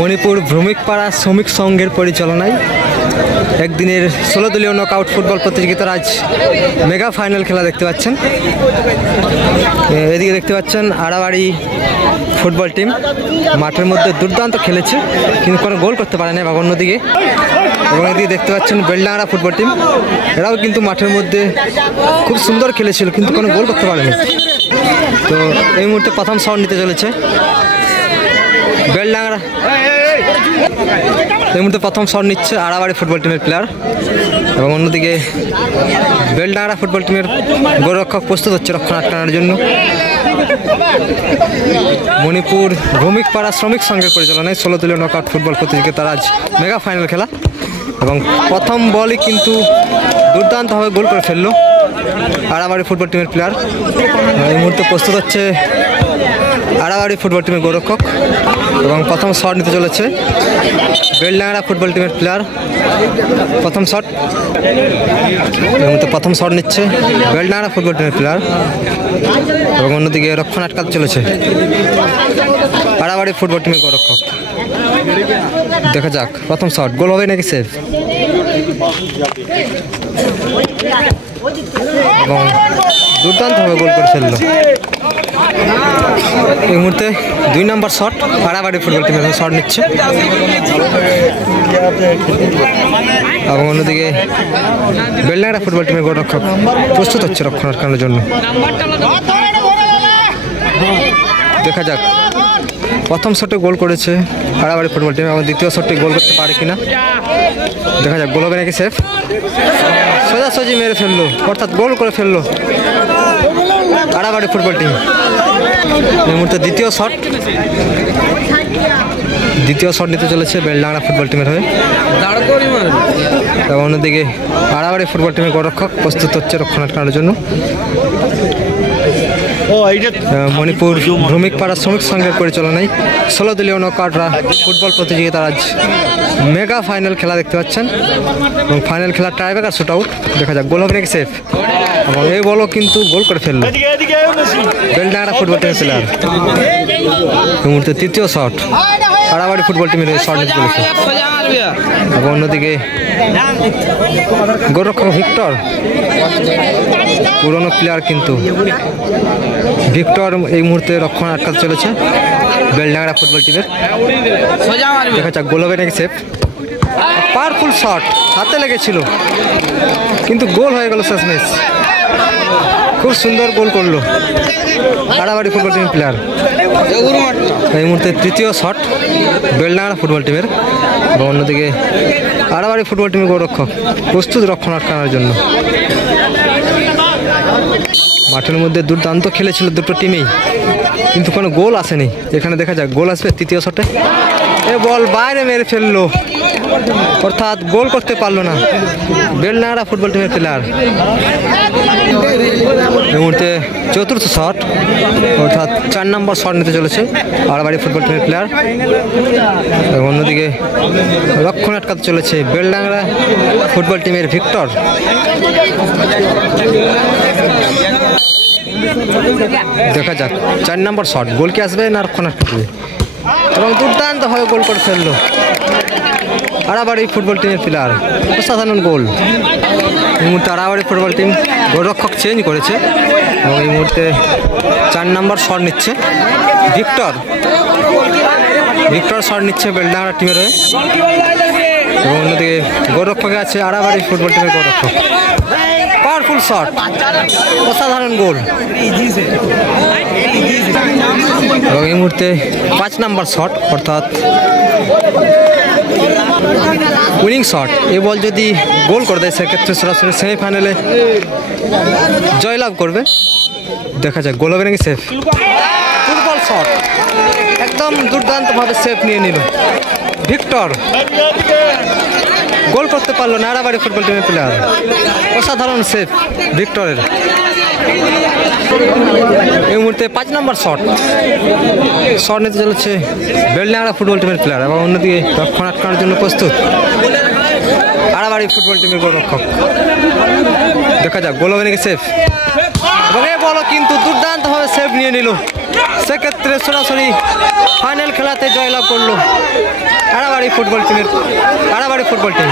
মণিপুর ভ্রমিকপাড়া শ্রমিক সংঘের পরিচালনায় একদিনের 16 দলীয় নকআউট ফুটবল প্রতিযোগিতার আজ মেগা ফাইনাল খেলা দেখতে পাচ্ছেন। এদিকে দেখতে পাচ্ছেন আড়াবাড়ি ফুটবল টিম মাঠের মধ্যে দুর্দান্ত খেলেছে, কিন্তু কোনো গোল করতে পারে না। এবং অন্যদিকে এবং এদিকে দেখতে পাচ্ছেন বেলডাঙ্গা ফুটবল টিম, এরাও কিন্তু মাঠের মধ্যে খুব সুন্দর খেলেছিল, কিন্তু কোনো গোল করতে পারেনি। তো এই মুহূর্তে প্রথম শট নিতে চলেছে বেলডাঙ্গা। এই মুহূর্তে প্রথম শট নিচ্ছে আড়াবাড়ি ফুটবল টিমের প্লেয়ার, এবং অন্যদিকে বেলডাঙ্গা ফুটবল টিমের গোলরক্ষক প্রস্তুত হচ্ছে রক্ষণ আটকানোর জন্য। মণিপুর ভ্রমিকপাড়া শ্রমিক সংঘের পরিচালনায় 16 দলীয় নকআউট ফুটবল প্রতিযোগিতার আজ মেগা ফাইনাল খেলা, এবং প্রথম বলই কিন্তু দুর্দান্তভাবে গোল করে ফেললো আড়াবাড়ি ফুটবল টিমের প্লেয়ার। এই মুহূর্তে প্রস্তুত হচ্ছে আড়াবাড়ি ফুটবল টিমের গোলরক্ষক, এবং প্রথম শট নিতে চলেছে বেলডাঙ্গা ফুটবল টিমের প্লেয়ার। প্রথম শট, এই মুহূর্তে প্রথম শট নিচ্ছে বেলডাঙ্গা ফুটবল টিমের প্লেয়ার, এবং অন্যদিকে রক্ষণ আটকাতে চলেছে আড়াবাড়ি ফুটবল টিমের গোলরক্ষক। দেখা যাক প্রথম শট গোল হবে নাকি সেভ, এবং দুর্দান্তভাবে গোল করে ফেললো। এই মুহূর্তে 2 নম্বর শট আড়াবাড়ি ফুটবল টিমের শট নিচ্ছে, এবং অন্যদিকে বেলডাঙ্গা ফুটবল টিমের গোলরক্ষক প্রস্তুত হচ্ছে রক্ষণ আটকানোর জন্য। দেখা যাক প্রথম শটে গোল করেছে আড়াবাড়ি ফুটবল টিম, এবং দ্বিতীয় শটে গোল করতে পারে কিনা। দেখা যাক গোল হবে নাকি সেফ। সোজাসুজি মেরে ফেললো, অর্থাৎ গোল করে ফেললো আড়াবাড়ি ফুটবল টিম। এই মুহূর্তে দ্বিতীয় শট নিতে চলেছে বেলডাঙ্গা ফুটবল টিমের হয়ে, এবং অন্যদিকে আড়াবাড়ি ফুটবল টিমের গোলরক্ষক প্রস্তুত হচ্ছে রক্ষণ আটকানোর জন্য। মণিপুর ভ্রমিকপাড়া শ্রমিক সংঘের পরিচালনায় 16 দলীয় নকআউট ফুটবল প্রতিযোগিতার আজ মেগা ফাইনাল খেলা দেখতে পাচ্ছেন, এবং ফাইনাল খেলা টাইব্রেকার শুট আউট। দেখা যাক গোল হবে নাকি সেফ, এবং এই বলও কিন্তু গোল করে ফেললো বেলডাঙ্গা ফুটবল টিমের প্লেয়ার। এই মুহূর্তে তৃতীয় শট আড়াবাড়ি ফুটবল টিমের শট নিতে চলেছে, এবং অন্যদিকে গোলরক্ষক ভিক্টর, পুরনো প্লেয়ার কিন্তু ভিক্টর এই মুহূর্তে রক্ষণ আটকাতে চলেছে বেলডাঙ্গা ফুটবল টিমের। দেখা যাক গোল হবে নাকি সেফ। পাওয়ারফুল শট, হাতে লেগেছিল কিন্তু গোল হয়ে গেল শেষমেশ। খুব সুন্দর গোল করলো আড়াবাড়ি ফুটবল টিমের প্লেয়ার। এই মুহূর্তে তৃতীয় শট বেলডাঙ্গা ফুটবল টিমের, এবং অন্যদিকে আড়াবাড়ি ফুটবল টিমের গোলরক্ষক প্রস্তুত রক্ষণ আটকানোর জন্য। মাঠের মধ্যে দুর্দান্ত খেলেছিল দুটো টিমেই, কিন্তু কোনো গোল আসেনি। এখানে দেখা যাক গোল আসবে তৃতীয় শটে। এ বল বাইরে মেরে ফেললো, অর্থাৎ গোল করতে পারলো না বেলডাঙ্গা ফুটবল টিমের প্লেয়ার। এই মুহূর্তে চতুর্থ শট, অর্থাৎ 4 নম্বর শট নিতে চলেছে আড়াবাড়ি ফুটবল টিমের প্লেয়ার, এবং অন্যদিকে রক্ষণ আটকাতে চলেছে বেলডাঙ্গা ফুটবল টিমের ভিক্টর। দেখা যাক 4 নম্বর শট গোল কি আসবে না রক্ষণ আটকাবে, এবং দুর্দান্তভাবে গোল করে ফেললো আড়াবাড়ি ফুটবল টিমের প্লেয়ার। অসাধারণ গোল। এই মুহূর্তে আড়াবাড়ি ফুটবল টিম গোলরক্ষক চেঞ্জ করেছে, এবং এই মুহূর্তে 4 নম্বর শট নিচ্ছে ভিক্টর শট নিচ্ছে বেলডাঙ্গা টিমের হয়ে, এবং অন্যদিকে গোলরক্ষকে আছে আড়াবাড়ি ফুটবল টিমের গোলরক্ষক। পাওয়ারফুল শট, অসাধারণ গোল। এবং এই মুহূর্তে 5 নম্বর শট, অর্থাৎ উইনিং শট। এই বল যদি গোল করে দেয় সেক্ষেত্রে সরাসরি সেমিফাইনালে জয়লাভ করবে। দেখা যাক গোল হবে নাকি সেফ। ফুটবল শট, একদম দুর্দান্তভাবে সেফ নিয়ে নিল ভিক্টর। গোল করতে পারলো না আড়াবাড়ি ফুটবল টিমের প্লেয়ার। অসাধারণ সেফ ভিক্টরের। এই মুহূর্তে 5 নম্বর শট নিতে চলেছে বেলডাঙ্গা ফুটবল টিমের প্লেয়ার, এবং অন্যদিকে রক্ষণ আটকানোর জন্য প্রস্তুত আড়াবাড়ি ফুটবল টিমের গোলরক্ষক। দেখা যাক গোল হবে নাকি সেফ। এবং এই বলও কিন্তু দুর্দান্তভাবে সেভ নিয়ে নিল। সেক্ষেত্রে সরাসরি ফাইনাল খেলাতে জয়লাভ করলো আড়াবাড়ি ফুটবল টিম।